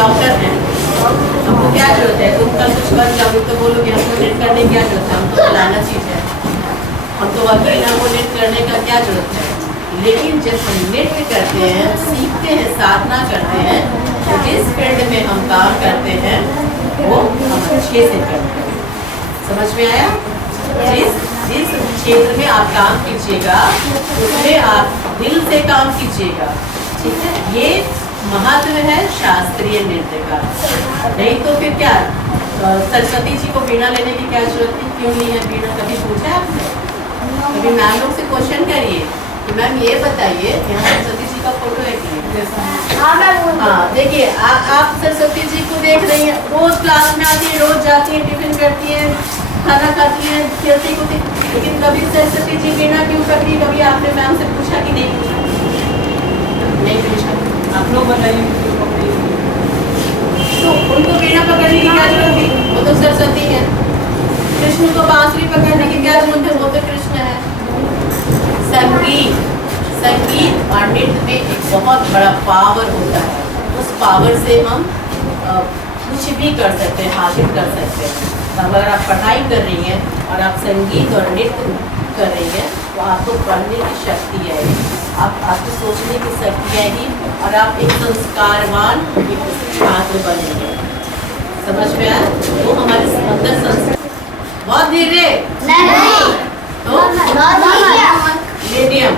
Doctor हैं, हमको क्या जरूरत है? तुम कल कुछ बन जाओगे तो बोलोगे हमको नेट करने की क्या जरूरत है, हमको फलाना चीज़ है, हमको वकील हमको नेट करने का क्या जरूरत है। लेकिन जब हम नृत्य करते हैं, सीखते हैं, साधना करते हैं, तो जिस फील्ड में हम काम करते हैं वो हम अच्छे से करते हैं। समझ में आया? जिस क्षेत्र में आप काम कीजिएगा उसमें आप दिल से काम कीजिएगा, ठीक है। ये महत्व है शास्त्रीय नृत्य का। नहीं तो फिर क्या सरस्वती जी को वीणा लेने की क्या जरूरत थी? क्यों नहीं है वीणा? कभी पूछा आपने? कभी मैम लोग से क्वेश्चन करिए कि मैम ये बताइए यहाँ सरस्वती जी का फोटो है कि नहीं? हाँ देखिए, आप सरस्वती जी को देख रही हैं, रोज क्लास में आती है, रोज जाती है, टिफिन करती है, खाना खाती है, खेलती कूदती, लेकिन कभी सरस्वती जी वीणा क्यों करती? कभी आपने मैम से पूछा कि नहीं पूछा? नहीं पूछा। आप लोग बताइए। तो उनको वीणा पकड़ने की क्या जरूरत थी? वो तो सरस्वती है। कृष्ण को बांसुरी पकड़ने की क्या जरूरत है? वो तो कृष्ण है। संगीत और नृत्य में एक बहुत बड़ा पावर होता है। उस पावर से हम कुछ भी कर सकते हैं, हासिल कर सकते हैं। अगर आप पढ़ाई कर रही हैं और आप संगीत और नृत्य कर रही हैं तो आपको पढ़ने की शक्ति आएगी, आपको सोचने की शक्ति आएगी और आप एक संस्कारवान छात्र बनेंगे। समझ में आया? वो हमारे अंदर संस्कार। बहुत धीरे नहीं तो मीडियम,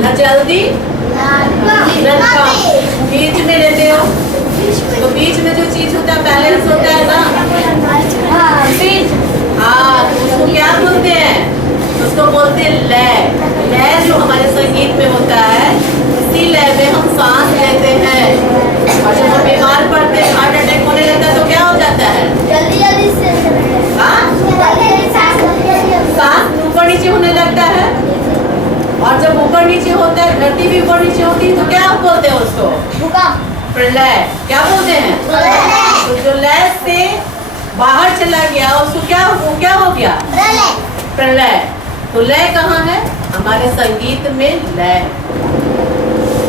न जल्दी न कम, बीच में लेते हो। तो बीच में जो चीज होता है बैलेंस होता है ना, हाँ, तो उसको क्या बोलते हैं? उसको बोलते हैं लय। लय जो हमारे संगीत में होता है, इसी लय में हम सांस लेते हैं। और जब हम बीमार पड़ते हैं, हार्ट अटैक होने लगता है तो क्या हो जाता है? जल्दी जल्दी सांस ऊपर नीचे होने लगता है। और जब ऊपर नीचे होता है, धरती भी ऊपर नीचे होती है तो क्या बोलते हैं उसको? भूकंप, प्रलय। क्या बोलते हैं? तो जो लय से बाहर चला गया उसको क्या हो गया? प्रलय। तो लय कहाँ है? हमारे संगीत में लय।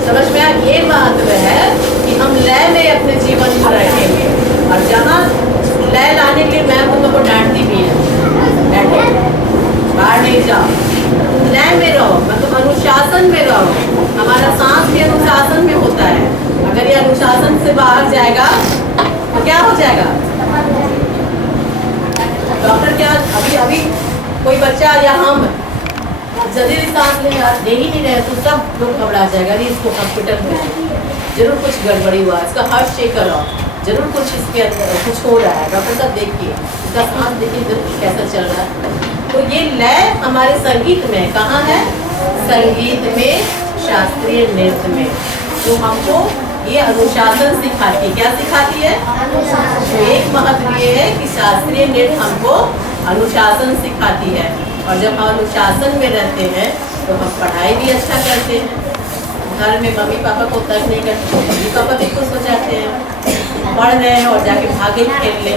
समझ में आया? ये महत्व है कि हम लय में अपने जीवन को रखेंगे। और जहाँ लय लाने के लिए मैम तुम लोग को डांटती भी है, बाहर नहीं जाओ, लय में रहो, मतलब अनुशासन में रहो। हमारा सांस भी अनुशासन में होता है। अगर ये अनुशासन से बाहर जाएगा तो क्या हो जाएगा? डॉक्टर क्या अभी कोई बच्चा या हम जल्दी सांस ले ही नहीं रहे तो सब लोग घबरा जाएगा, अरे इसको हॉस्पिटल में जरूर कुछ गड़बड़ी हुआ, इसका हार्ट चेक कराओ, जरूर कुछ इसके कुछ हो रहा है, डॉक्टर साहब देखिए इसका सांस देखिए जरूर कैसा चल रहा है। तो ये लय हमारे संगीत में कहाँ है? संगीत में, शास्त्रीय नृत्य में। तो हमको ये अनुशासन सिखाती है। क्या सिखाती है? तो एक महत्व ये है कि शास्त्रीय नृत्य हमको अनुशासन सिखाती है। और जब हम अनुशासन में रहते हैं तो हम पढ़ाई भी अच्छा करते हैं। घर में मम्मी पापा को तंग नहीं करते, मम्मी पापा भी खुश हो जाते हैं। पढ़ रहे हैं और जाके भागे खेल ले,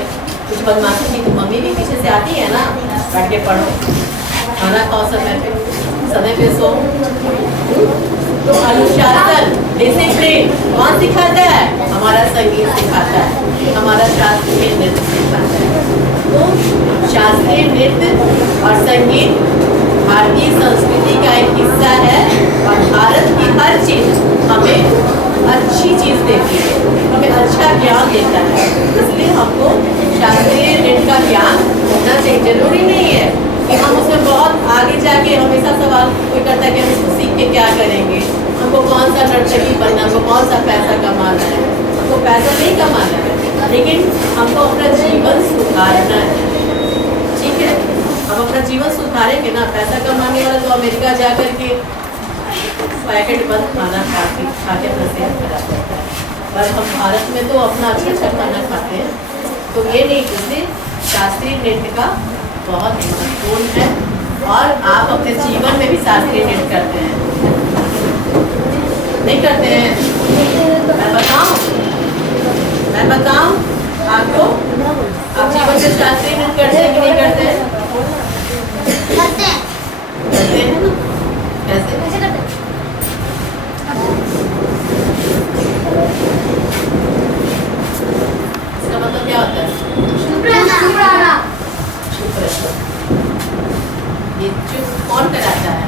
कुछ बदमाशी की तो मम्मी भी पीछे से आती है ना, बैठ के पढ़ो, खाना खाओ समय पे सो। तो अनुशासन, डिसिप्लिन कौन सिखाता है? हमारा संगीत सिखाता है, हमारा शास्त्रीय नृत्य सिखाता है। तो शास्त्रीय नृत्य और संगीत भारतीय संस्कृति का एक हिस्सा है और भारत की हर चीज हमें अच्छी चीज देती है, हमें अच्छा ज्ञान देता है। इसलिए हमको शास्त्रीय नृत्य का ज्ञान होना चाहिए। जरूरी नहीं है कि हम उसमें बहुत आगे जाके हमेशा सवाल कोई करता है कि हम इसको सीख के क्या करेंगे, हमको कौन सा नर्तकी बनना, हमको कौन सा पैसा कमाना है। हमको पैसा नहीं कमाना है, लेकिन हमको अपना जीवन सुधारना है। ठीक है, हम अपना जीवन सुधारेंगे ना। पैसा कमाने वाला तो अमेरिका जाकर के पैकेट बंद खाना खा के अपना सेहत खराब करता है, पर हम भारत में तो अपना अच्छा खाना खाते हैं। तो ये नहीं, इसलिए शास्त्रीय नृत्य का बहुत महत्वपूर्ण है। और आप अपने जीवन में भी शास्त्रीय नृत्य करते हैं, नहीं करते हैं? मैं बताऊं आपको, आप जीवन में शास्त्रीय नृत्य करते हैं कि नहीं करते हैं? करते हैं ना? कैसे करते हैं? ये चुप कौन कराता है?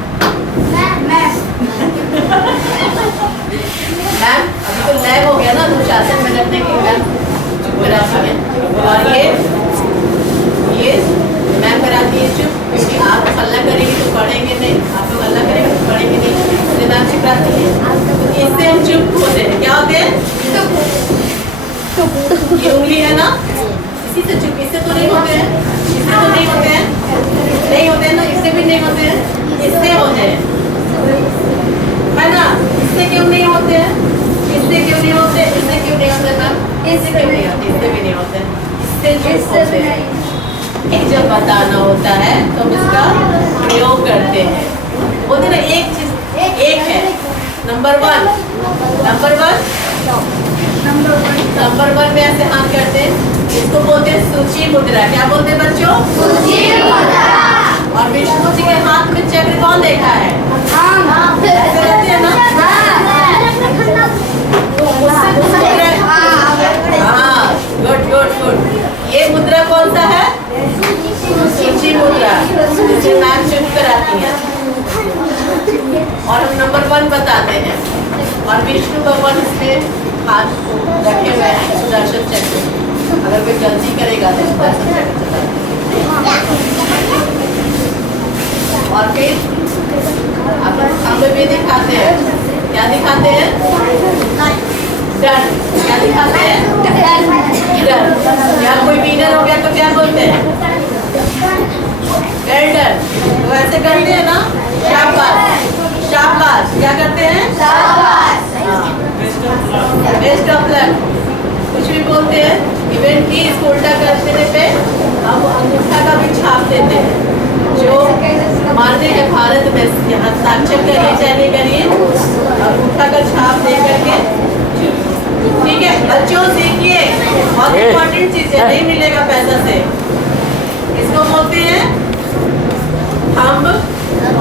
मैम अभी तो लैब हो गया ना, अनुशासन में रखने की मैम चुप कराती है। और ये मैम कराती है चुप, क्योंकि आप हल्ला करेंगे तो पढ़ेंगे नहीं, आप लोग हल्ला करेंगे तो पढ़ेंगे नहीं, इसलिए मैम चुप कराती है। तो इससे हम चुप होते हैं, क्या होते हैं? ये उंगली है ना, इसी से चुप, इससे तो नहीं होते हैं, इससे तो नहीं होते हैं, नहीं होते हैं ना, इससे भी नहीं होते हैं, इससे होते हैं, है ना? इससे क्यों नहीं होते हैं? इससे क्यों नहीं होते? इससे क्यों नहीं होते मैम? इससे क्यों नहीं होते? इससे भी नहीं होते, इससे चुप होते हैं। एक जब बताना होता है तो हम इसका प्रयोग करते हैं। बोलते ना एक चीज एक है, नंबर वन में ऐसे हाथ करते हैं, इसको बोलते हैं सूची मुद्रा। क्या बोलते हैं बच्चों? सूची मुद्रा। और विष्णु जी के हाथ में चक्र कौन देखा है? ऐसे रहते हैं ना? हाँ, गुड। ये मुद्रा कौन सा है? सूची मुद्रा, जिसे मैम चुप कराती है। और हम नंबर 1 बताते हैं, और विष्णु भगवान इसमें हाथ रखे हुए हैं सुदर्शन चक्र। अगर कोई गलती करेगा तो सुदर्शन चक्र चलाते हैं। और फिर हम लोग ये दिखाते हैं, क्या दिखाते हैं? डन। क्या दिखाते हैं? डन। यहाँ कोई विनर हो गया तो क्या बोलते हैं? Well done. तो ऐसे करते हैं ना, शाबाश। क्या करते हैं? शाबाश। Best of luck. कुछ भी बोलते हैं, इवेंट की इसको उल्टा कर देने पे हम अंगूठा का भी छाप देते हैं। जो मानते हैं भारत में हस्ताक्षर करिए चाहे नहीं करिए, अंगूठा का छाप दे करके, ठीक है बच्चों सीखिए, बहुत इम्पोर्टेंट चीज है, नहीं मिलेगा पैसा से। इसको बोलते हैं थंब,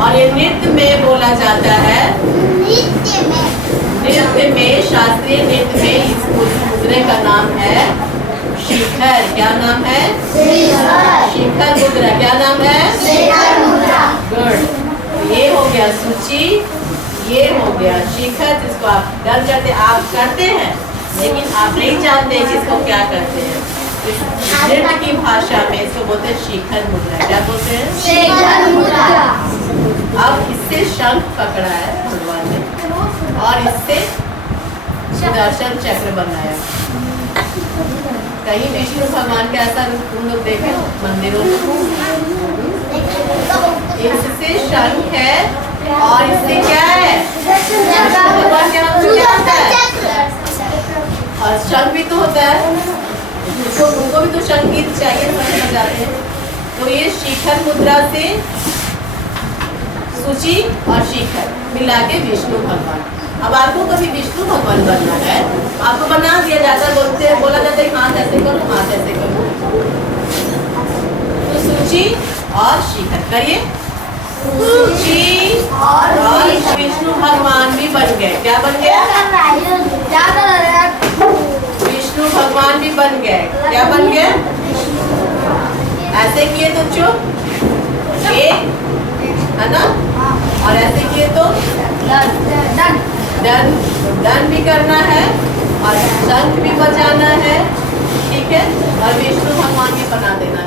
और ये नृत्य में बोला जाता है। नृत्य में, शास्त्रीय नृत्य में इस मुद्रे का नाम है शिखर। क्या नाम है? शिखर मुद्रा। क्या नाम है? गुड। ये हो गया सूची, ये हो गया शिखर, जिसको आप डर करते, आप करते हैं लेकिन आप नहीं जानते इसको क्या करते हैं। इस नृत्य की भाषा में इसको बोलते हैं शिखर मुद्रा। क्या बोलते हैं? शिखर मुद्रा। अब इससे शंख पकड़ा है भगवान ने, और इससे सुदर्शन चक्र बनाया। कहीं विष्णु भगवान का ऐसा रूप तुम लोग देखे मंदिरों में? इससे शंख है, और इससे क्या है? भगवान के नाम से क्या होता है? और शंख भी तो होता है, उनको भी तो शंख गीत चाहिए, समझ जाते हैं। तो ये शिखर मुद्रा से सूची और शिखर मिला के विष्णु भगवान। अब आपको कभी विष्णु भगवान बनना है, आपको बना दिया जाता है, बोला जाता है हाथ ऐसे करो, हाथ ऐसे करो। तो सूची और शिखर करिए। सूची और विष्णु भगवान भी बन गए। क्या बन गया? विष्णु भगवान भी बन गए। क्या बन गए? ऐसे किए तो चुप, एक है ना, और ऐसे किए तो डन भी करना है, और शंख भी बजाना है, ठीक है, और विष्णु भगवान भी बना देना है।